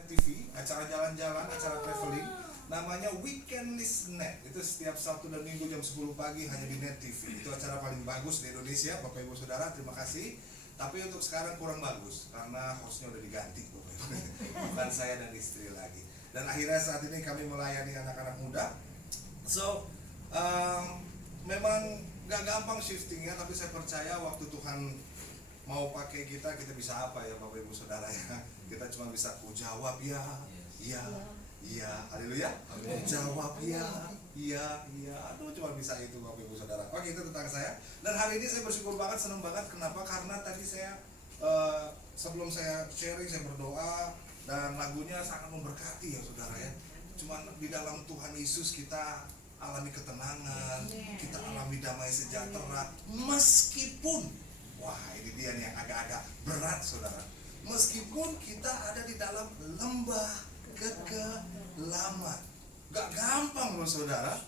Net TV, acara jalan-jalan, acara traveling, namanya Weekend List Net. Itu setiap Sabtu dan Minggu jam 10 pagi hanya di Net TV. Itu acara paling bagus di Indonesia, Bapak Ibu Saudara, terima kasih. Tapi untuk sekarang kurang bagus karena hostnya udah diganti, Bapak Ibu. Bukan saya dan istri lagi. Dan akhirnya saat ini kami melayani anak-anak muda. So, memang gak gampang shiftingnya, tapi saya percaya waktu Tuhan mau pakai kita bisa apa ya Bapak Ibu Saudara ya. Kita cuma bisa jawab ya, iya, iya, haleluya. Jawab ya, iya, iya. Aduh, cuma bisa itu Bapak Ibu Saudara. Oke, itu tentang saya. Dan hari ini saya bersyukur banget, senang banget. Kenapa? Karena tadi saya sebelum saya sharing, saya berdoa dan lagunya sangat memberkati ya Saudara ya. Cuma di dalam Tuhan Yesus kita alami ketenangan, kita alami damai sejahtera, meskipun, wah ini dia nih yang agak-agak berat Saudara, meskipun kita ada di dalam lembah kekelaman. Gak gampang loh Saudara,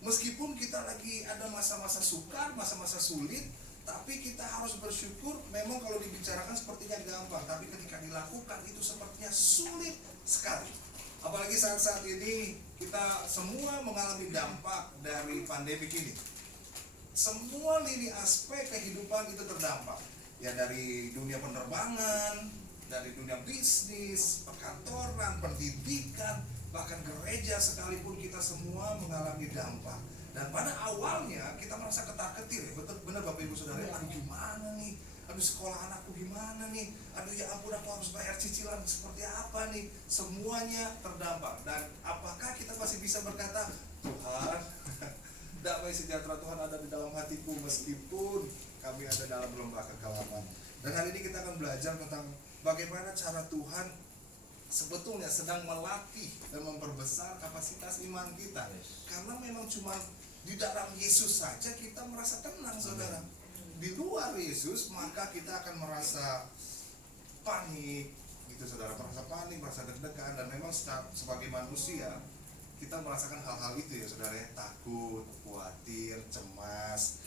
meskipun kita lagi ada masa-masa sukar, masa-masa sulit, tapi kita harus bersyukur. Memang kalau dibicarakan sepertinya gampang, tapi ketika dilakukan itu sepertinya sulit sekali. Apalagi saat-saat ini kita semua mengalami dampak dari pandemi ini. Semua lini aspek kehidupan itu terdampak. Ya dari dunia penerbangan, dari dunia bisnis, perkantoran, pendidikan, bahkan gereja sekalipun kita semua mengalami dampak. Dan pada awalnya kita merasa ketar-ketir, betul benar Bapak Ibu Saudara. Aduh gimana nih? Aduh sekolah anakku gimana nih? Aduh ya ampun, aku harus bayar cicilan seperti apa nih? Semuanya terdampak. Dan apakah kita masih bisa berkata, Tuhan, damai sejahtera Tuhan ada di dalam hatiku meskipun kami ada dalam lembah kekelaman. Dan hari ini kita akan belajar tentang bagaimana cara Tuhan sebetulnya sedang melatih dan memperbesar kapasitas iman kita. Karena memang cuma di dalam Yesus saja kita merasa tenang Saudara. Di luar Yesus maka kita akan merasa panik gitu Saudara, merasa panik, merasa deg-degan. Dan memang sebagai manusia kita merasakan hal-hal itu ya Saudara ya, takut, khawatir, cemas.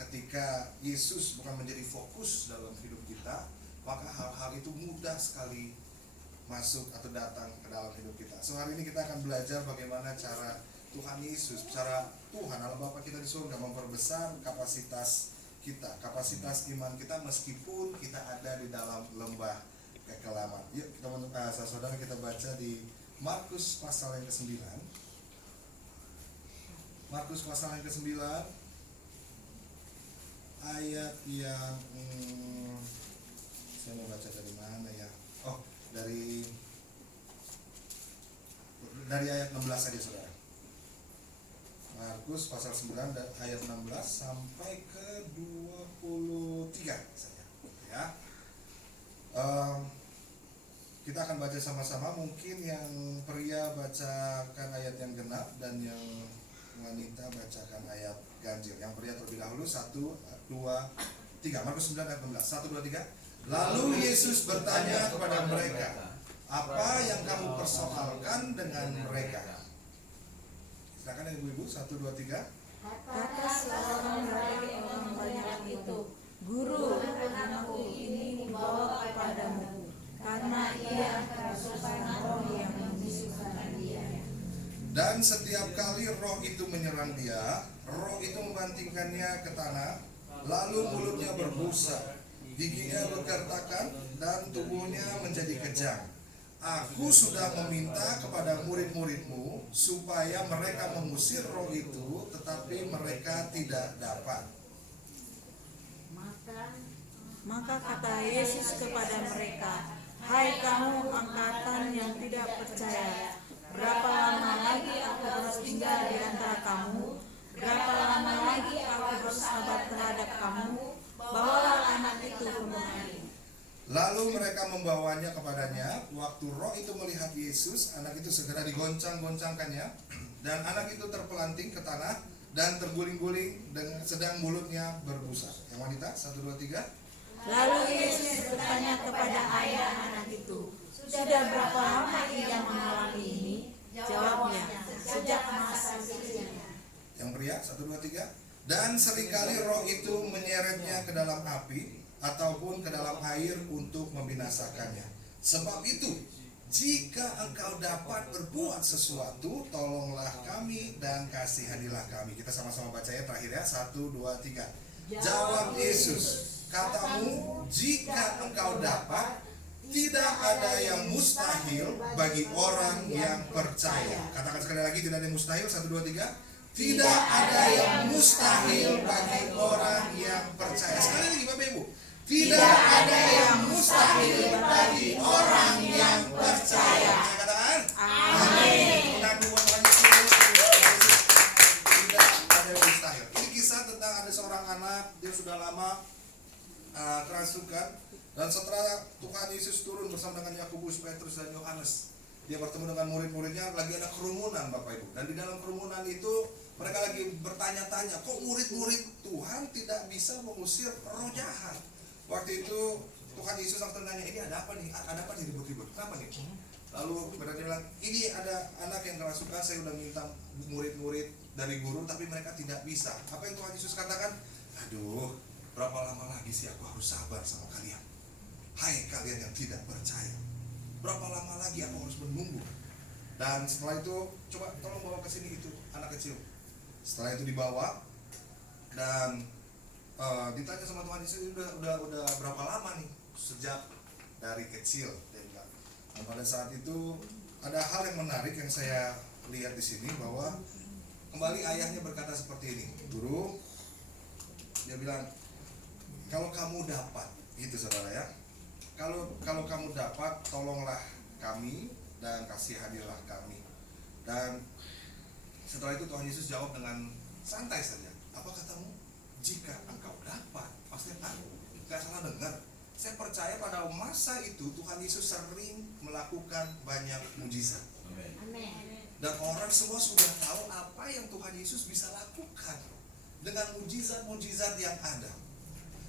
Ketika Yesus bukan menjadi fokus dalam hidup kita, maka hal-hal itu mudah sekali masuk atau datang ke dalam hidup kita. So hari ini kita akan belajar bagaimana cara Tuhan Yesus, cara Tuhan Allah Bapa kita di surga memperbesar kapasitas kita, kapasitas iman kita meskipun kita ada di dalam lembah kekelaman. Yuk kita saudara kita baca di Markus pasal yang ke-9. Markus pasal yang ke-9 ayat yang saya mau baca dari mana ya? Oh, dari ayat 16 saja Saudara. Markus pasal 9 dan ayat 16 sampai ke 23 saja ya. Kita akan baca sama-sama. Mungkin yang pria bacakan ayat yang genap dan yang wanita bacakan ayat ganjil. Yang pria terlebih dahulu. 1, 2, 3. Markus 9 ayat 16. 1, 2, 3. Lalu Yesus bertanya kepada mereka, apa yang kamu persoalkan dengan mereka? Silakan ibu-ibu. 1, 2, 3. Kata seorang dari orang banyak itu, Guru, anakku ini dibawa kepadamu, karena ia kerasukan roh yang membisukan dia. Dan setiap kali roh itu menyerang dia, roh itu membantingkannya ke tanah, lalu mulutnya berbusa, giginya bergertakan, dan tubuhnya menjadi kejang. Aku sudah meminta kepada murid-muridmu supaya mereka mengusir roh itu, tetapi mereka tidak dapat. Maka kata Yesus kepada mereka, hai kamu angkatan yang tidak percaya, berapa lama lagi aku harus tinggal di antara kamu? Berapa lama lagi aku harus sabar terhadap kamu? Bawalah anak itu kemari. Lalu mereka membawanya kepadanya. Waktu roh itu melihat Yesus, anak itu segera digoncang-goncangkannya, dan anak itu terpelanting ke tanah dan terguling-guling dengan sedang mulutnya berbusa. Yang wanita, 1, 2, 3. Lalu Yesus bertanya kepada ayah anak itu, sudah berapa lama ia mengalami ini? Jawabnya, sejak masa kecilnya. Yang pria, 1, 2, 3. Dan seringkali roh itu menyeretnya ke dalam api ataupun ke dalam air untuk membinasakannya. Sebab itu, jika jika engkau dapat berbuat sesuatu, tolonglah kami dan kasihanilah kami. Kita sama-sama baca ya terakhir ya, 1, 2, 3. Jawab Yesus, katamu, jika engkau dapat, tidak ada yang mustahil bagi orang yang percaya. Katakan sekali lagi, tidak ada yang mustahil. 1, 2, 3. Tidak ada yang mustahil bagi orang yang percaya. Sekali lagi Bapak Ibu, tidak ada yang mustahil bagi orang yang percaya. Saya katakan amin. Pengakuan Tuhan Yesus, tidak ada yang mustahil. Ini kisah tentang ada seorang anak, dia sudah lama kerasukan, dan setelah Tuhan Yesus turun bersama dengan Yakobus, Petrus dan Yohanes, dia bertemu dengan murid-muridnya, lagi ada kerumunan Bapak Ibu. Dan di dalam kerumunan itu mereka lagi bertanya-tanya, kok murid-murid Tuhan tidak bisa mengusir roh jahat? Waktu itu Tuhan Yesus langsung tanya, ini ada apa nih? Ada apa nih ribut-ribut? Kenapa nih? Lalu mereka bilang, ini ada anak yang kerasukan, saya udah minta murid-murid dari guru, tapi mereka tidak bisa. Apa yang Tuhan Yesus katakan? Aduh, berapa lama lagi sih aku harus sabar sama kalian? Hai kalian yang tidak percaya, berapa lama lagi aku harus menunggu? Dan setelah itu, coba tolong bawa ke sini itu anak kecil. Setelah itu dibawa dan ditanya sama Tuhan Yesus, udah berapa lama nih? Sejak dari kecil, dia bilang. Dan pada saat itu ada hal yang menarik yang saya lihat di sini, bahwa kembali ayahnya berkata seperti ini, guru, dia bilang, kalau kamu dapat, gitu saudara ya, kalau kamu dapat, tolonglah kami dan kasihanilah kami. Dan setelah itu Tuhan Yesus jawab dengan santai saja, apa katamu? Jika engkau dapat, pasti nggak salah dengar. Saya percaya pada masa itu Tuhan Yesus sering melakukan banyak mujizat. Dan orang semua sudah tahu apa yang Tuhan Yesus bisa lakukan dengan mujizat-mujizat yang ada.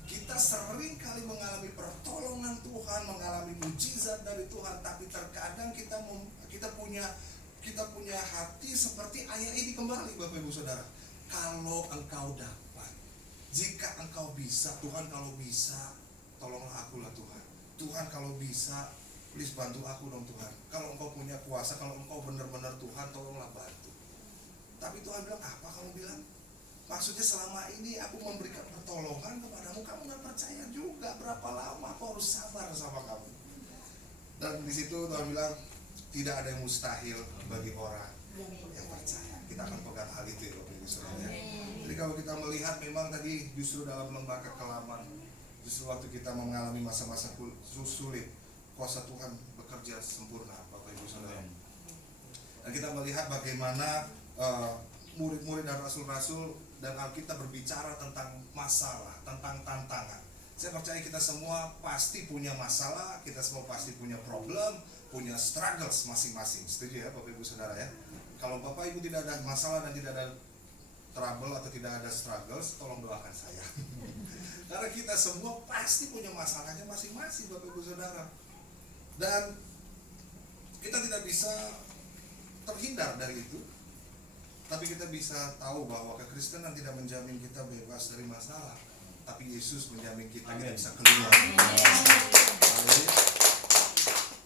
Kita sering kali mengalami pertolongan Tuhan, mengalami mujizat dari Tuhan, tapi terkadang kita punya hati seperti ayah ini kembali, Bapak Ibu Saudara. Kalau engkau dapat, jika engkau bisa, Tuhan kalau bisa, tolonglah akulah Tuhan. Tuhan kalau bisa, please bantu aku dong Tuhan. Kalau engkau punya kuasa, kalau engkau benar-benar Tuhan, tolonglah bantu. Tapi Tuhan bilang, apa kamu bilang? Maksudnya selama ini aku memberikan pertolongan kepadamu, kamu gak percaya juga. Berapa lama aku harus sabar sama kamu? Dan di situ Tuhan bilang, tidak ada yang mustahil bagi orang yang percaya. Kita akan pegang hal itu ya Bapak Ibu Saudara. Jadi kalau kita melihat memang tadi justru dalam lembah kekelaman, justru waktu kita mengalami masa-masa sulit, kuasa Tuhan bekerja sempurna Bapak Ibu Saudara. Dan kita melihat bagaimana murid-murid dan rasul-rasul dan Alkitab berbicara tentang masalah, tentang tantangan. Saya percaya kita semua pasti punya masalah, kita semua pasti punya problem, punya struggles masing-masing. Setuju ya Bapak Ibu Saudara ya? Kalau Bapak Ibu tidak ada masalah dan tidak ada trouble atau tidak ada struggles, tolong doakan saya. Karena kita semua pasti punya masalahnya masing-masing Bapak Ibu Saudara. Dan kita tidak bisa terhindar dari itu. Tapi kita bisa tahu bahwa kekristenan tidak menjamin kita bebas dari masalah, tapi Yesus menjamin kita bisa keluar.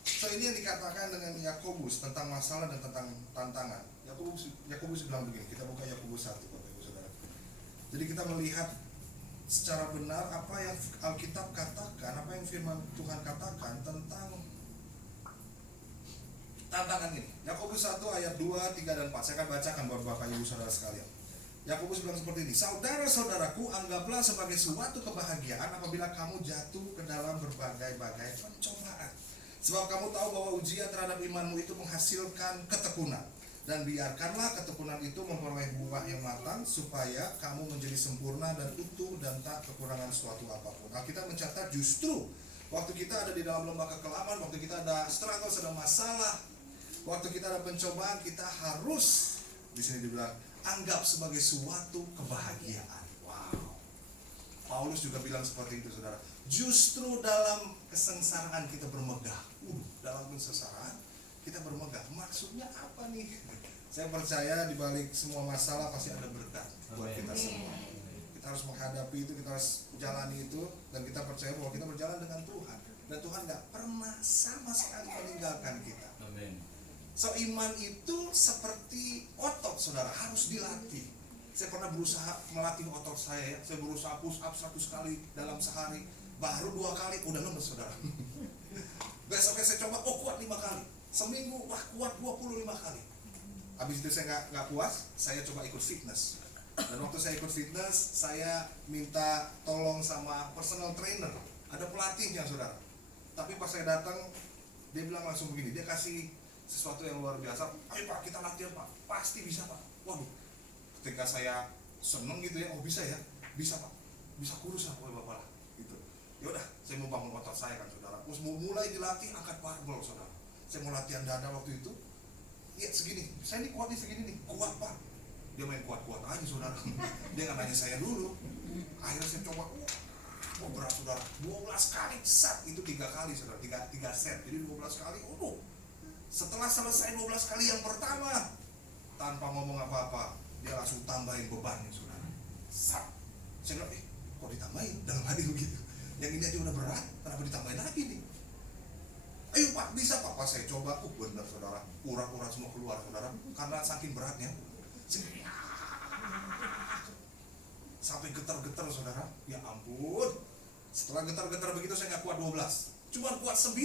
So ini yang dikatakan dengan Yakobus tentang masalah dan tentang tantangan. Yakobus bilang begini, kita buka Yakobus 1 Bapak Ibu Saudara. Jadi kita melihat secara benar apa yang Alkitab katakan, apa yang firman Tuhan katakan tentang tantangan ini. Yakobus 1 ayat 2, 3 dan 4. Saya akan bacakan buat Bapak Ibu Saudara sekalian. Yakobus bilang seperti ini, saudara-saudaraku, anggaplah sebagai suatu kebahagiaan apabila kamu jatuh ke dalam berbagai-bagai pencobaan. Sebab kamu tahu bahwa ujian terhadap imanmu itu menghasilkan ketekunan. Dan biarkanlah ketekunan itu memperoleh buah yang matang, supaya kamu menjadi sempurna dan utuh dan tak kekurangan suatu apapun. Alkitab mencatat justru waktu kita ada di dalam lembah kekelaman, waktu kita ada struggle, ada masalah, waktu kita ada pencobaan, kita harus, di sini dibilang, anggap sebagai suatu kebahagiaan. Wow. Paulus juga bilang seperti itu, saudara. Justru dalam kesengsaraan kita bermegah. Dalam kesengsaraan kita bermegah. Maksudnya apa nih? Saya percaya di balik semua masalah pasti ada berkat buat kita semua. Kita harus menghadapi itu, kita harus jalani itu, dan kita percaya bahwa kita berjalan dengan Tuhan. Dan Tuhan gak pernah sama sekali meninggalkan kita. Amin. So iman itu seperti otot saudara, harus dilatih. Saya pernah berusaha melatih otot saya ya. Saya berusaha push up 100 kali dalam sehari, baru 2 kali udah lemes saudara. Besoknya saya coba, kuat 5 kali. Seminggu, kuat 25 kali. Habis itu saya nggak puas, saya coba ikut fitness. Dan waktu saya ikut fitness, saya minta tolong sama personal trainer. Ada pelatihnya saudara. Tapi pas saya datang, dia bilang langsung begini, dia kasih sesuatu yang luar biasa. Ayo Pak, kita latihan Pak, pasti bisa Pak. Waduh, ketika saya seneng gitu ya, bisa ya, bisa Pak, bisa kurus lah Bapak lah gitu. Yaudah, saya mau bangun otot saya kan saudara. Terus mau mulai dilatih angkat barbel saudara. Saya mau latihan dada waktu itu, iya segini, saya ini kuat nih segini nih, kuat Pak. Dia main kuat-kuat aja saudara. Dia nggak nanya saya dulu. Akhirnya saya coba, berat saudara, 12 kali sat, itu 3 kali saudara, 3 set, jadi 12 kali. Setelah selesai 12 kali yang pertama, tanpa ngomong apa-apa, dia langsung tambahin bebannya saudara. Sat. Saya bilang, kok ditambahin? Dalam hati begitu. Yang ini aja udah berat, kenapa ditambahin lagi nih? Ayo Pak, bisa Pak. Pas saya coba, bener saudara, urat-urat semua keluar saudara, karena saking beratnya. Sampai getar-getar saudara, ya ampun. Setelah getar-getar begitu saya nggak kuat 12, cuma kuat 9.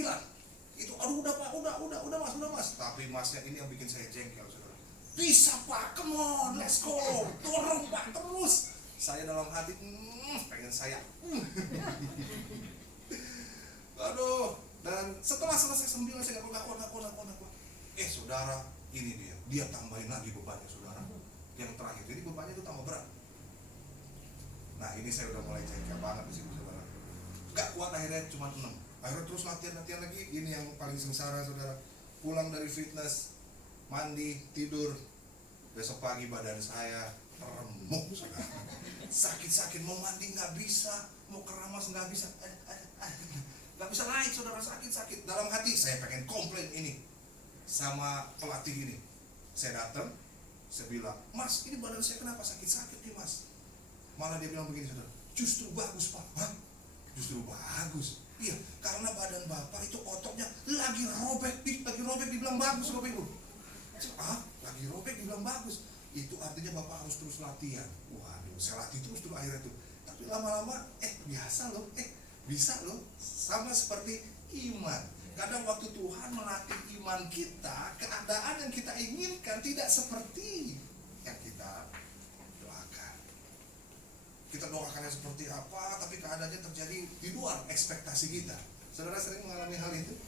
Itu aduh udah Pak, udah mas. Tapi masnya ini yang bikin saya jengkel saudara. Bisa Pak, come on, let's go, dorong Pak terus. Saya dalam hati, pengen saya. Aduh, dan setelah selesai 9 saya nggak kuat. Saudara, ini dia tambahin lagi bebannya saudara. Yang terakhir, jadi bebannya itu tambah berat. Nah ini saya udah mulai jengkel banget di sini saudara. Gak kuat akhirnya cuma 6. Akhirnya terus latihan lagi. Ini yang paling sengsara saudara. Pulang dari fitness, mandi, tidur. Besok pagi badan saya remuk saudara. Sakit-sakit, mau mandi nggak bisa, mau keramas nggak bisa. Nggak bisa naik saudara, sakit-sakit. Dalam hati saya pengen komplain ini sama pelatih ini. Saya datang, saya bilang, Mas ini badan saya kenapa sakit-sakit nih Mas? Malah dia bilang begini saudara, justru bagus Pak. Hah? Justru bagus? Iya, karena badan Bapak itu ototnya lagi robek dibilang bagus Bapak Ibu. Lagi robek dibilang bagus. Itu artinya Bapak harus terus latihan. Waduh, saya latih terus akhirnya tuh. Tapi lama-lama, biasa loh, bisa loh. Sama seperti iman. Kadang waktu Tuhan melatih iman kita, keadaan yang kita inginkan tidak seperti yang kita doakan. Kita doakannya seperti apa, tapi keadaannya terjadi di luar ekspektasi kita. Saudara sering mengalami hal itu?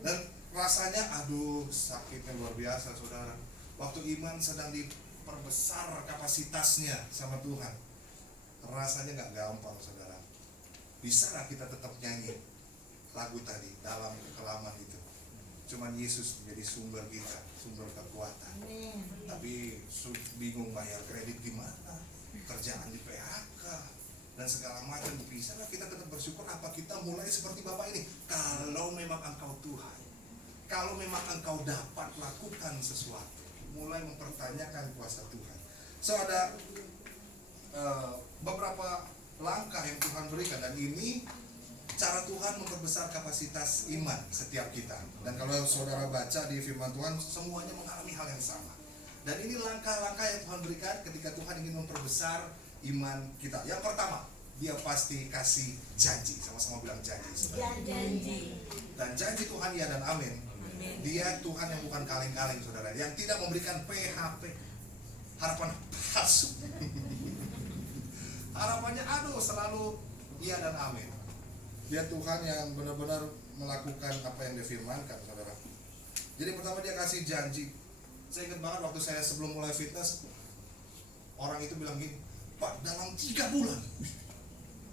Dan rasanya, aduh sakitnya luar biasa saudara. Waktu iman sedang diperbesar kapasitasnya sama Tuhan, rasanya gak gampang saudara. Bisa gak kita tetap nyanyi lagu tadi, dalam kekelaman itu? Cuman Yesus menjadi sumber kita, sumber kekuatan. Tapi bingung bayar kredit gimana, kerjaan di PHK dan segala macam. Bisa nggak kita tetap bersyukur? Apa kita mulai seperti Bapak ini? Kalau memang Engkau Tuhan, kalau memang Engkau dapat lakukan sesuatu, mulai mempertanyakan kuasa Tuhan. So ada beberapa langkah yang Tuhan berikan, dan ini cara Tuhan memperbesar kapasitas iman setiap kita. Dan kalau saudara baca di firman Tuhan, semuanya mengalami hal yang sama. Dan ini langkah-langkah yang Tuhan berikan ketika Tuhan ingin memperbesar iman kita. Yang pertama, dia pasti kasih janji. Sama-sama bilang janji. Janji. Dan janji Tuhan ya dan amin. Dia Tuhan yang bukan kaleng-kaleng saudara, yang tidak memberikan PHP, harapan palsu. Harapannya selalu ya dan amin. Dia Tuhan yang benar-benar melakukan apa yang dia firmankan saudara. Jadi pertama dia kasih janji. Saya ingat banget waktu saya sebelum mulai fitness, orang itu bilang gini, Pak dalam 3 bulan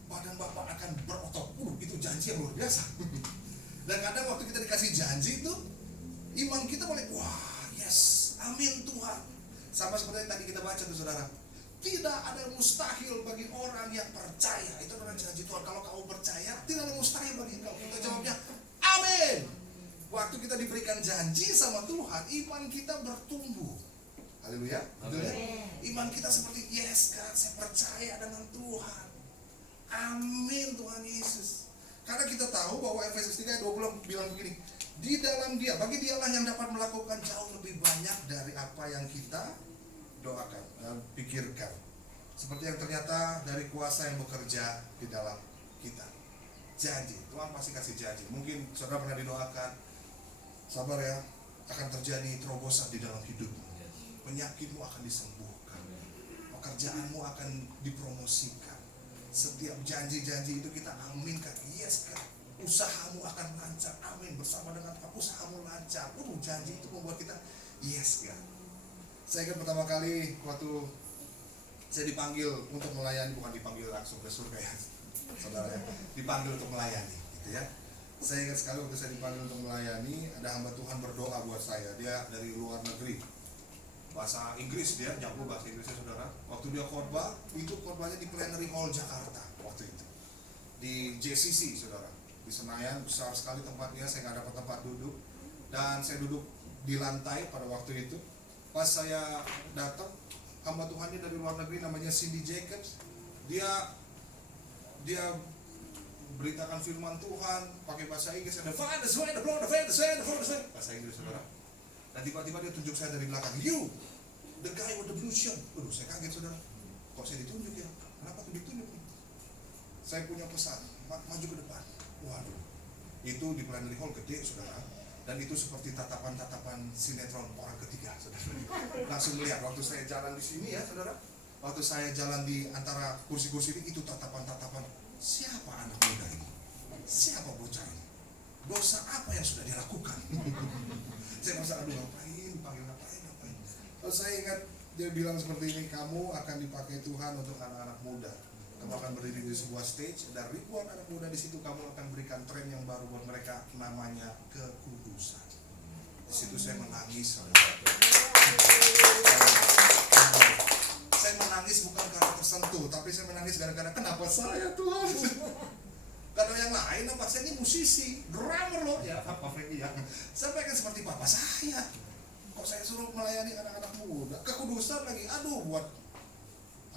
badan Bapak akan berotot. Itu janji yang luar biasa. Dan kadang waktu kita dikasih janji itu, iman kita boleh, wah yes, amin Tuhan. Sama seperti yang tadi kita baca tuh saudara, tidak ada yang mustahil bagi orang yang percaya. Itu adalah janji Tuhan. Kalau kamu percaya, tidak ada yang mustahil bagi kamu. Kita jawabnya amin. Waktu kita diberikan janji sama Tuhan, iman kita bertumbuh. Haleluya. Iman kita seperti yes God, saya percaya dengan Tuhan. Amin Tuhan Yesus. Karena kita tahu bahwa Efesus 3:20 bilang begini, Di dalam Dia, bagi Dialah yang dapat melakukan jauh lebih banyak dari apa yang kita doakan dan pikirkan. Seperti yang ternyata dari kuasa yang bekerja di dalam kita. Janji, Tuhan pasti kasih janji. Mungkin saudara pernah didoakan, sabar ya, akan terjadi terobosan di dalam hidupmu. Penyakitmu akan disembuhkan, pekerjaanmu akan dipromosikan. Setiap janji-janji itu kita aminkan, yes kan. Usahamu akan lancar, amin. Bersama dengan usahamu lancar. Janji itu membuat kita yes kan. Saya ingat pertama kali waktu saya dipanggil untuk melayani, bukan dipanggil langsung ke surga ya saudara ya, dipanggil untuk melayani gitu ya. Saya ingat sekali waktu saya dipanggil untuk melayani, ada hamba Tuhan berdoa buat saya. Dia dari luar negeri, bahasa Inggris, dia jago bahasa Inggrisnya saudara. Waktu dia khotbah, itu khotbahnya di Plenary Hall Jakarta waktu itu, di JCC saudara, di Senayan, besar sekali tempatnya. Saya nggak dapat tempat duduk dan saya duduk di lantai pada waktu itu. Pas saya datang, hamba Tuhannya dari luar negeri namanya Cindy Jacobs. Dia beritakan firman Tuhan pakai bahasa Inggris, ada bahasa Inggris saudara. Dan tiba-tiba dia tunjuk saya dari belakang, you, the guy with the blue shirt. Waduh, saya kaget saudara. Kok saya ditunjuk ya? Kenapa tuh ditunjuk? Saya punya pesan, maju ke depan. Waduh, itu di Plenary Hall gede saudara. Dan itu seperti tatapan-tatapan sinetron orang ketiga saudara. Langsung melihat waktu saya jalan di sini ya saudara. Waktu saya jalan di antara kursi-kursi ini, itu tatapan-tatapan, siapa anak muda ini? Siapa bocah ini? Dosa apa yang sudah dia lakukan? Saya merasa, aduh ngapain, panggil ngapain. Lalu saya ingat dia bilang seperti ini, kamu akan dipakai Tuhan untuk anak-anak muda. Kamu akan berdiri di sebuah stage, ada ribuan anak muda di situ. Kamu akan berikan tren yang baru buat mereka, namanya kekudusan. Di situ saya menangis saudara. Saya menangis bukan karena tersentuh, tapi saya menangis gara-gara kenapa saya Tuhan? Kalau yang lain apa, saya ini musisi, drummer loh ya, Papa Freddy ya. Saya pengen seperti papa saya. Kok saya suruh melayani anak-anak muda, kekudusan lagi. Aduh, buat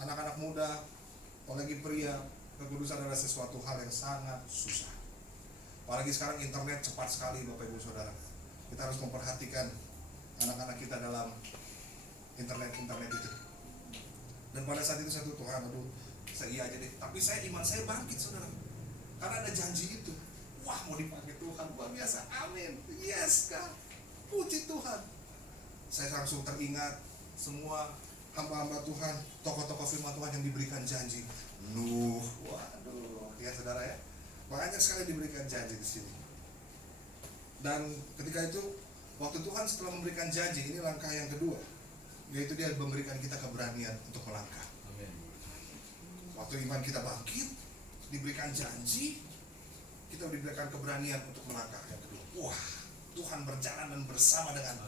anak-anak muda, apalagi pria, kekudusan adalah sesuatu hal yang sangat susah. Apalagi sekarang internet cepat sekali Bapak Ibu Saudara. Kita harus memperhatikan anak-anak kita dalam internet itu. Dan pada saat itu saya tuh, Tuhan, aduh, saya iya aja deh. Tapi iman saya bangkit saudara, karena ada janji itu. Wah, mau dipakai Tuhan, luar biasa, amin, yes kan, puji Tuhan. Saya langsung teringat semua hamba-hamba Tuhan, tokoh-tokoh firman Tuhan yang diberikan janji. Nuh, waduh, ya saudara ya, banyak sekali diberikan janji di sini. Dan ketika itu, waktu Tuhan setelah memberikan janji, ini langkah yang kedua, yaitu dia memberikan kita keberanian untuk melangkah. Amen. Waktu iman kita bangkit, diberikan janji, kita diberikan keberanian untuk melangkah yang kedua. Wah, Tuhan berjalan dan bersama dengan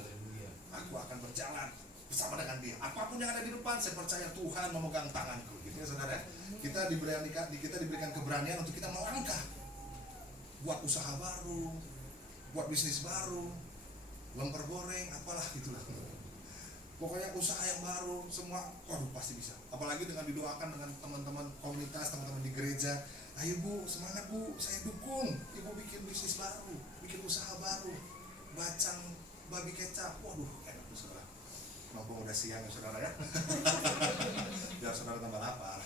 aku akan berjalan bersama dengan dia. Apapun yang ada di depan, saya percaya Tuhan memegang tanganku. Gitu ya saudara. Kita diberikan keberanian untuk kita melangkah, buat usaha baru, buat bisnis baru, lemper goreng, apalah gitulah. Pokoknya usaha yang baru, semua, waduh pasti bisa. Apalagi dengan didoakan dengan teman-teman komunitas, teman-teman di gereja. Ayo Bu, semangat Bu, saya dukung. Ibu bikin bisnis baru, bikin usaha baru, bacang babi kecap. Waduh, enak tuh saudara. Mumpung udah siang ya saudara ya. Biar saudara tambah lapar.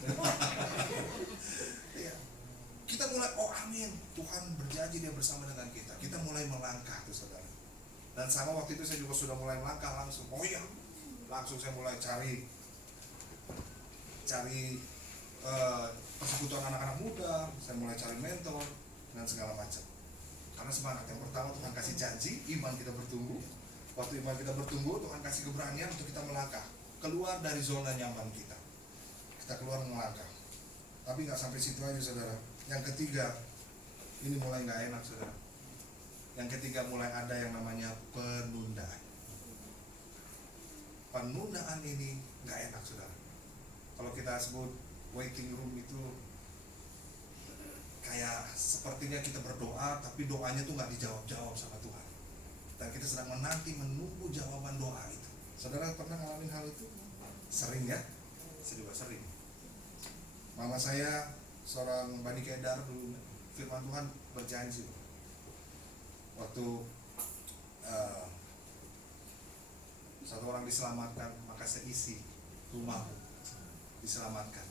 Ya. Kita mulai, oh amin, Tuhan berjanji dia bersama dengan kita. Kita mulai melangkah tuh saudara. Dan sama waktu itu saya juga sudah mulai melangkah langsung. Oh iya, langsung saya mulai cari persekutuan anak-anak muda, saya mulai cari mentor dan segala macam. Karena semangat, yang pertama Tuhan kasih janji, iman kita bertumbuh. Waktu iman kita bertumbuh, Tuhan kasih keberanian untuk kita melangkah keluar dari zona nyaman kita. Kita keluar melangkah. Tapi nggak sampai situ aja saudara. Yang ketiga, ini mulai nggak enak saudara. Yang ketiga mulai ada yang namanya penundaan. Penundaan ini nggak enak saudara. Kalau kita sebut waiting room itu kayak sepertinya kita berdoa tapi doanya tuh nggak dijawab-jawab sama Tuhan. Dan kita sedang menunggu jawaban doa itu. Saudara pernah ngalamin hal itu? Sering ya? Saya juga sering. Mama saya seorang Bani Kedar dulu, firman Tuhan berjanji waktu satu orang diselamatkan, maka seisi rumahmu diselamatkan.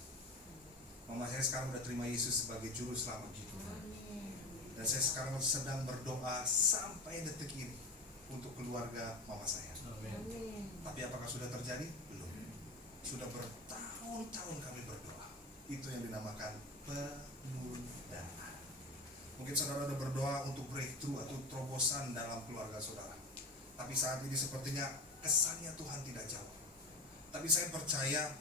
Mama saya sekarang udah terima Yesus sebagai juru selamat. Dan saya sekarang sedang berdoa sampai detik ini untuk keluarga mama saya. Tapi apakah sudah terjadi? Belum. Sudah bertahun-tahun kami berdoa. Itu yang dinamakan penundaan. Mungkin saudara sudah berdoa untuk breakthrough atau terobosan dalam keluarga saudara. Tapi saat ini sepertinya kesannya Tuhan tidak jawab. Tapi saya percaya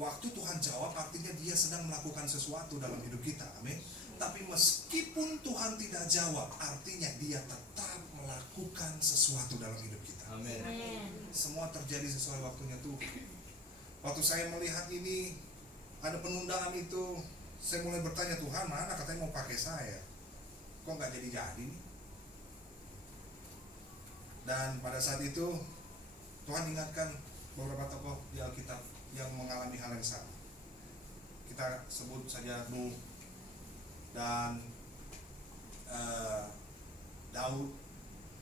waktu Tuhan jawab artinya Dia sedang melakukan sesuatu dalam hidup kita. Amin. Tapi meskipun Tuhan tidak jawab, artinya Dia tetap melakukan sesuatu dalam hidup kita. Amin. Semua terjadi sesuai waktunya Tuhan. Waktu saya melihat ini ada penundaan itu, saya mulai bertanya, Tuhan mana katanya mau pakai saya? Kok nggak jadi-jadi nih? Dan pada saat itu Tuhan ingatkan beberapa tokoh di Alkitab yang mengalami hal yang sama. Kita sebut saja Nuh dan Daud.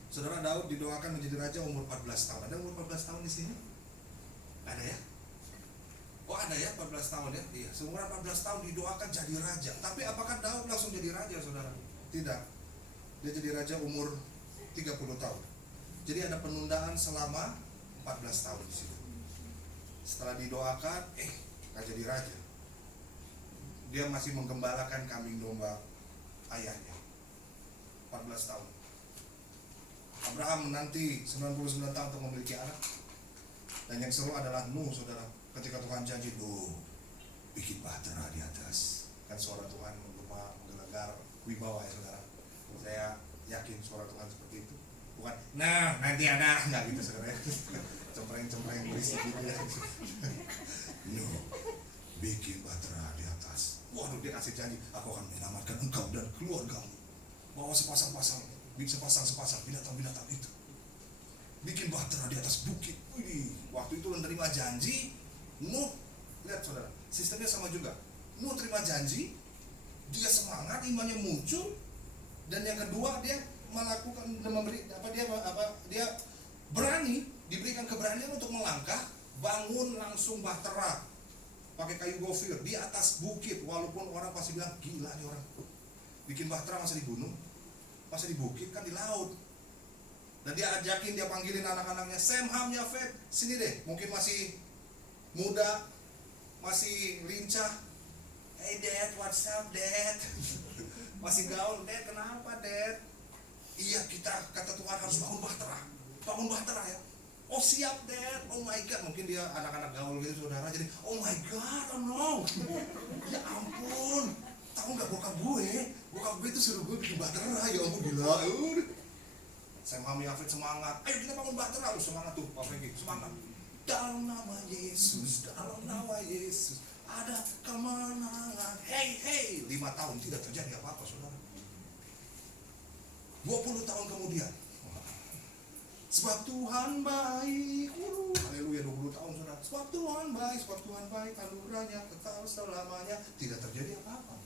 Saudara, Daud didoakan menjadi raja umur 14 tahun. Ada umur 14 tahun di sini? Ada ya? Oh ada ya, 14 tahun ya? Iya, seumur 14 tahun didoakan jadi raja. Tapi apakah Daud langsung jadi raja, saudara? Tidak. Dia jadi raja umur 30 tahun. Jadi ada penundaan selama 14 tahun di situ. Setelah didoakan, nggak jadi raja. Dia masih menggembalakan kambing domba ayahnya. 14 tahun. Abraham menanti 99 tahun untuk memiliki anak. Dan yang seru adalah Nuh, saudara. Ketika Tuhan janji, bikin bahtera di atas. Kan suara Tuhan menggelegar wibawa ya, saudara. Saya yakin suara Tuhan seperti itu. Bukan, nah nanti ada, nggak gitu saudara. Cempreng-cempreng berisik gitu ya. Nuh, bikin bahtera di atas. Waduh, dia kasih janji, aku akan menyelamatkan engkau dan keluargamu. Bawa sepasang-pasang binatang-binatang itu. Bikin bahtera di atas bukit. Wih, waktu itu menerima janji, Nuh, lihat saudara, sistemnya sama juga. Nuh terima janji, dia semangat, imannya muncul, dan yang kedua dia melakukan dia berani, diberikan keberanian untuk melangkah, bangun langsung bahtera pakai kayu gofir di atas bukit, walaupun orang pasti bilang gila nih orang, bikin bahtera masa di gunung, masa di bukit, kan di laut. Dan dia ajakin, dia panggilin anak-anaknya, Sem, Ham, Yafet, sini deh, mungkin masih muda, masih lincah. Hey dad, what's up dad? Masih gaul, dad, kenapa dad? Iya, kita kata Tuhan harus bangun bahtera ya. Oh siap dad, oh my god, mungkin dia anak-anak gaul gitu saudara, jadi oh my god, oh no, ya ampun, tahu nggak bokap gue itu suruh gue bikin bahtera, ya ampun gila. Saya Mami Hafid semangat, ayo kita bangun bahtera, semangat tuh Pak Fegi, semangat. Dalam nama Yesus ada kemenangan. Hey, 5 tahun tidak terjadi apa-apa saudara. 20 tahun kemudian, sebab Tuhan baik, haleluya, 20 tahun saudara. Sebab Tuhan baik, anugerahnya kekal selamanya, tidak terjadi apa-apa.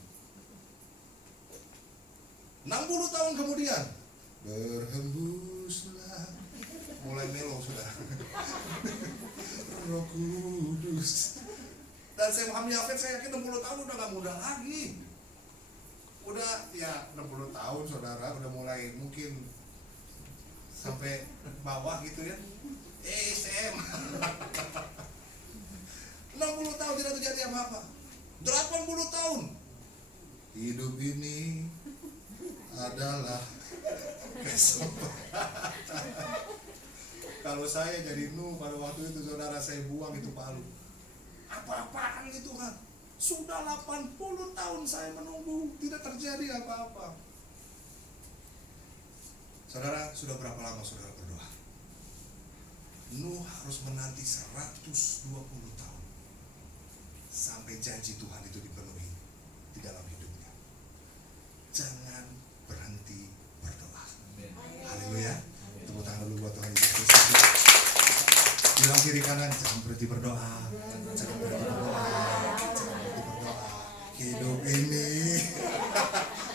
60 tahun kemudian, berhembuslah, mulai melo sudah. Roh Kudus. Dan saya Muhammad Yafet, saya yakin 60 tahun udah gak muda lagi. Udah ya 60 tahun saudara, udah mulai mungkin sampai bawah gitu ya. Sem 60 tahun tidak terjadi apa-apa. 80 tahun. Hidup ini adalah kesempatan. Kalau saya jadi Nuh pada waktu itu saudara, saya buang itu palu. Apa-apaan itu Tuhan? Sudah 80 tahun saya menunggu, tidak terjadi apa-apa. Saudara, sudah berapa lama saudara berdoa? Nuh harus menanti 120 tahun sampai janji Tuhan itu dipenuhi di dalam hidupnya. Jangan berhenti berdoa. Haleluya. Tepuk tangan dulu buat Tuhan Yesus. Bilang kiri kanan, jangan berhenti berdoa. Jangan berhenti berdoa. Hidup ini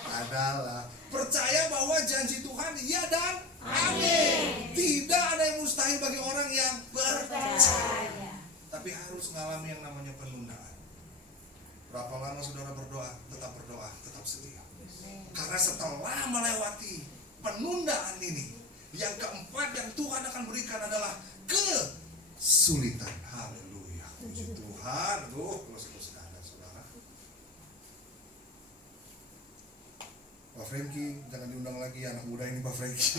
adalah percaya bahwa janji Tuhan iya dan amin. Tidak ada yang mustahil bagi orang yang Percaya. tapi harus mengalami yang namanya penundaan. Berapa lama saudara berdoa? Tetap berdoa, tetap setia. Karena setelah melewati penundaan ini, yang keempat yang Tuhan akan berikan adalah kesulitan. Haleluya. Puji Tuhan. Kalau saudara, saudara. Pak Franky, jangan diundang lagi anak muda ini, Pak Franky.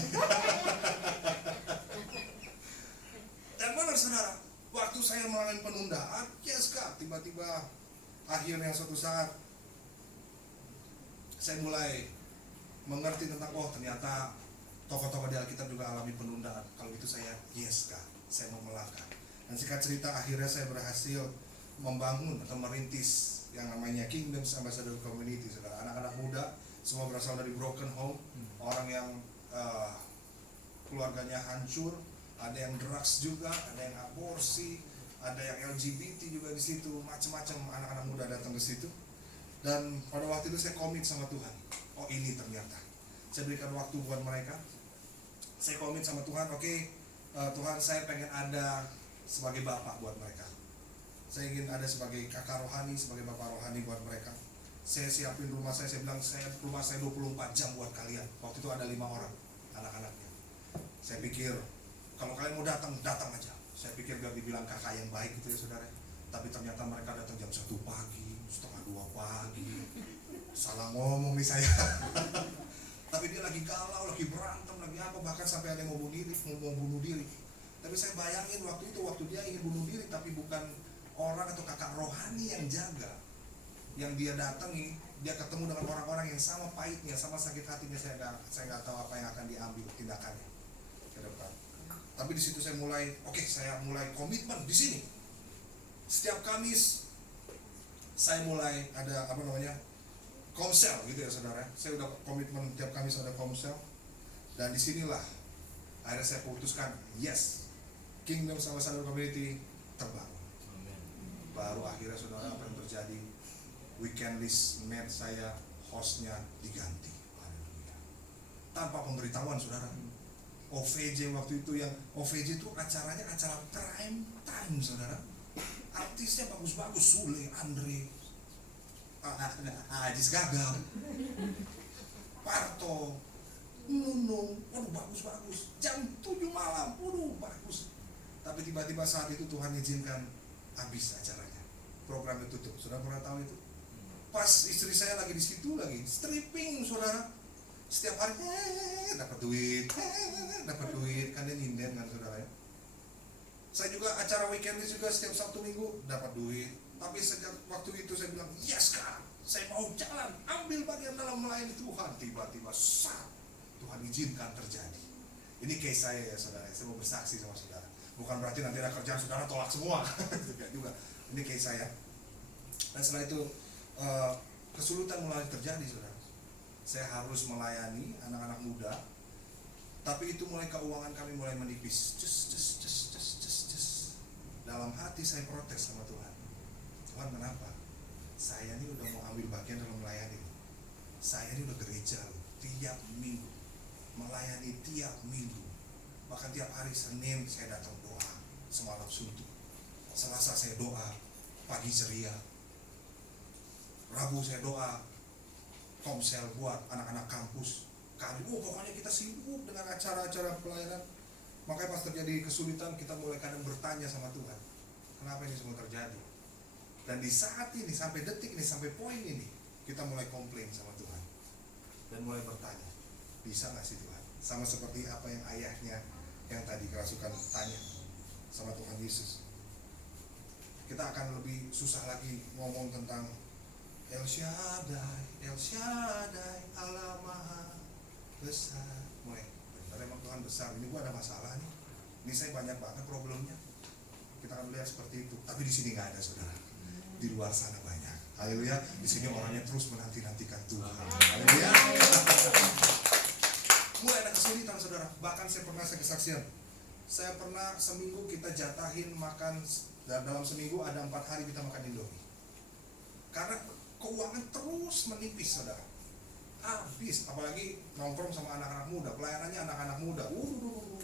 Dan benar saudara, waktu saya mengalami penundaan, yes Kak, tiba-tiba akhirnya suatu saat saya mulai mengerti tentang, oh ternyata tokoh-tokoh di Alkitab juga alami penundaan. Kalau itu saya, yes Kak, saya mau melangkah. Dan singkat cerita, akhirnya saya berhasil membangun atau merintis yang namanya Kingdom Ambassador Community, saudara. Anak-anak muda, semua berasal dari broken home, orang yang keluarganya hancur, ada yang drugs juga, ada yang aborsi, ada yang LGBT juga di situ, macam-macam anak-anak muda datang ke situ. Dan pada waktu itu saya komit sama Tuhan. Oh ini ternyata, saya berikan waktu buat mereka. Saya komit sama Tuhan, oke, Tuhan saya pengen ada sebagai bapak buat mereka. Saya ingin ada sebagai kakak rohani, sebagai bapak rohani buat mereka. Saya siapin rumah saya bilang rumah saya 24 jam buat kalian. Waktu itu ada 5 orang anak-anaknya. Saya pikir kalau kalian mau datang, datang aja. Saya pikir biar dibilang kakak yang baik gitu ya saudara. Tapi ternyata mereka datang jam 1 pagi, setengah 2 pagi. Salah ngomong nih saya. Tapi dia lagi galau, lagi berantem, lagi apa, bahkan sampai ada yang mau bunuh diri. Tapi saya bayangin waktu itu, waktu dia ingin bunuh diri, tapi bukan orang atau kakak rohani yang jaga. Yang dia datangi, dia ketemu dengan orang-orang yang sama pahitnya, sama sakit hatinya. Saya nggak tahu apa yang akan diambil tindakannya ke depan. Tapi di situ saya mulai, saya mulai komitmen di sini. Setiap Kamis saya mulai ada komsel gitu ya saudara. Saya udah komitmen tiap Kamis ada komsel. Dan disinilah akhirnya saya putuskan, yes, Kingdom Ambassador Community terbangun. Baru akhirnya saudara apa yang terjadi, weekend list net saya, hostnya diganti. Haleluya. Tanpa pemberitahuan saudara. OVJ waktu itu, yang OVJ itu acaranya acara prime time saudara. Artisnya bagus-bagus, Sule, Andre, Ajis Gagal, Parto, Nunung, waduh bagus-bagus. Jam 7 malam, waduh bagus. Tapi tiba-tiba saat itu Tuhan izinkan habis acaranya, programnya tutup. Saudara pernah tahu itu? Pas istri saya lagi di situ lagi stripping saudara. Setiap hari dapat duit, kan dia nyinden kan saudara ya. Saya juga acara weekend juga setiap Sabtu Minggu dapat duit. Tapi sejak waktu itu saya bilang, yes Kak, saya mau jalan, ambil bagian dalam melayani Tuhan. Tiba-tiba Tuhan izinkan terjadi. Ini case saya ya saudara, saya mau bersaksi sama saudara. Bukan berarti nanti ada kerjaan saudara tolak semua. Tidak juga. Ini case saya. Dan setelah itu kesulitan mulai terjadi saudara. Saya harus melayani anak-anak muda, tapi itu mulai keuangan kami mulai menipis. Dalam hati saya protes sama Tuhan. Tuhan kenapa? Saya ini udah mau ambil bagian dalam melayani. Saya ini udah gereja tiap minggu, melayani tiap minggu. Bahkan tiap hari Senin saya datang doa, semalam suntuk. Selasa saya doa, pagi ceria. Rabu saya doa, komsel buat anak-anak kampus. Pokoknya kita sibuk dengan acara-acara pelayanan. Makanya pas terjadi kesulitan, kita mulai kadang bertanya sama Tuhan, kenapa ini semua terjadi? Dan di saat ini, sampai detik ini, sampai poin ini, kita mulai komplain sama Tuhan dan mulai bertanya, bisa gak sih Tuhan? Sama seperti apa yang ayahnya yang tadi kerasukan tanya sama Tuhan Yesus. Kita akan lebih susah lagi ngomong tentang El Shaddai, Allah Maha Besar. Mulai, benar emang Tuhan besar. Ini gua ada masalah nih. Ini saya banyak banget problemnya. Kita akan lihat seperti itu. Tapi di sini nggak ada saudara. Di luar sana banyak. Haleluya. Di sini orangnya terus menanti-nantikan Tuhan. Haleluya. Mulai ada kesulitan saudara. Bahkan saya kesaksian. Saya pernah seminggu kita jatahin makan, dalam seminggu ada 4 hari kita makan Indomie. Karena keuangan terus menipis saudara. habis. Apalagi nongkrong sama anak-anak muda, pelayanannya anak-anak muda.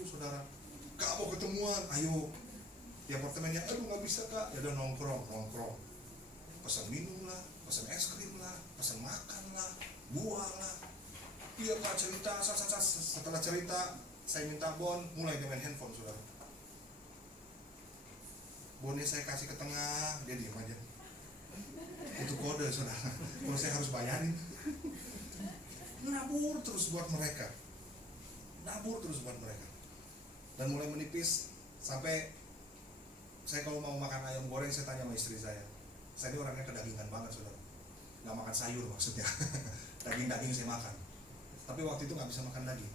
Saudara, kak mau ketemuan, ayo di apartemennya. Aduh nggak bisa kak, ya udah nongkrong, pesan minum lah, pesan es krim lah, pesan makan lah, buah lah. Iya kak cerita, setelah cerita saya minta bon, mulai dia main handphone saudara. Bonnya saya kasih ke tengah, dia diam aja. Itu kode saudara, kalau saya harus bayarin. Nabur terus buat mereka, dan mulai menipis sampai saya kalau mau makan ayam goreng saya tanya sama istri saya ini orangnya kedagingan banget saudara, nggak makan sayur maksudnya. Daging saya makan, tapi waktu itu nggak bisa makan daging.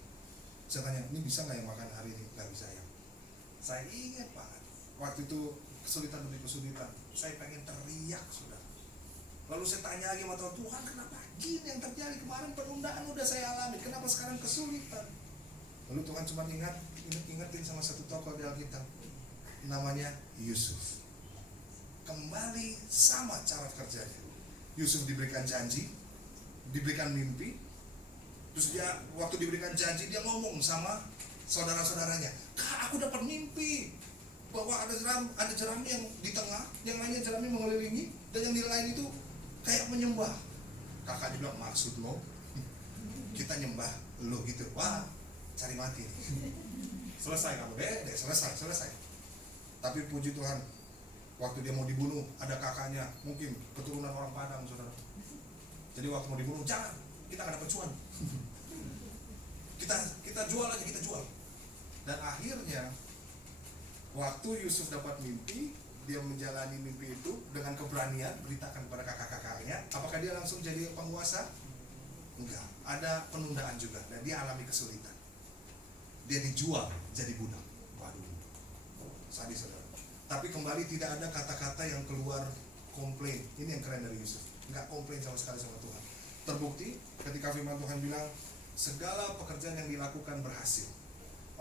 Saya tanya, ini bisa nggak yang makan hari ini? Nggak bisa ya. Saya ingat banget waktu itu kesulitan demi kesulitan, saya pengen teriak saudara. Lalu saya tanya lagi sama Tuhan, kenapa gini yang terjadi? Kemarin penundaan udah saya alami, kenapa sekarang kesulitan? Lalu Tuhan cuma ingetin sama satu tokoh di Alkitab, namanya Yusuf. Kembali sama cara kerjanya. Yusuf diberikan janji, diberikan mimpi, terus dia waktu diberikan janji dia ngomong sama saudara-saudaranya, kak aku dapat mimpi bahwa ada jerami yang di tengah, yang lainnya jerami mengelilingi, dan yang di lain itu kayak menyembah. Kakak bilang, maksud lo kita nyembah lo gitu? Wah, cari mati. Selesai kamu deh, selesai. Tapi puji Tuhan, waktu dia mau dibunuh, ada kakaknya, mungkin keturunan orang Padang saudara. Jadi waktu mau dibunuh, jangan, kita nggak dapat cuan. Kita jual aja, kita jual. Dan akhirnya waktu Yusuf dapat mimpi, dia menjalani mimpi itu dengan keberanian, beritakan kepada kakak-kakaknya. Apakah dia langsung jadi penguasa? Enggak, ada penundaan juga, dan dia alami kesulitan. Dia dijual jadi budak. Waduh, sadis saudara. Tapi kembali tidak ada kata-kata yang keluar komplain. Ini yang keren dari Yusuf, enggak komplain sama sekali sama Tuhan. Terbukti ketika firman Tuhan bilang segala pekerjaan yang dilakukan berhasil.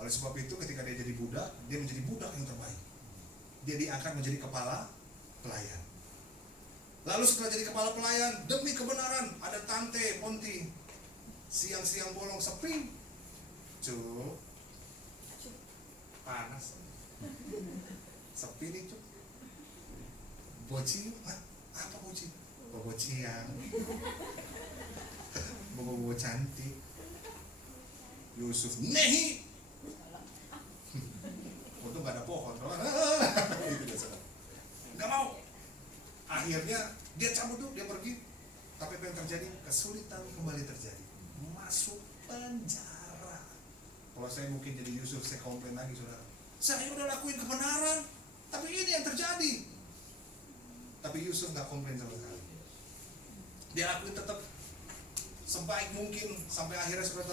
Oleh sebab itu ketika dia jadi budak, dia menjadi budak yang terbaik. Dia diangkat menjadi kepala pelayan. Lalu setelah jadi kepala pelayan, demi kebenaran, ada tante Ponti siang-siang bolong sepi. Cuk, panas, sepi nih cuk. Boci, apa boci? Bobo ciang, bobo cantik. Yusuf nehi, untung gak ada pohon, itu dia saudara. Gak mau. Akhirnya dia cabut tuh, dia pergi. Tapi apa yang terjadi? Kesulitan kembali terjadi. Masuk penjara. Kalau saya mungkin jadi Yusuf, saya komplain lagi saudara. Saya udah lakuin kebenaran, tapi ini yang terjadi. Tapi Yusuf gak komplain sama sekali. Dia lakuin tetap sebaik mungkin sampai akhirnya saudara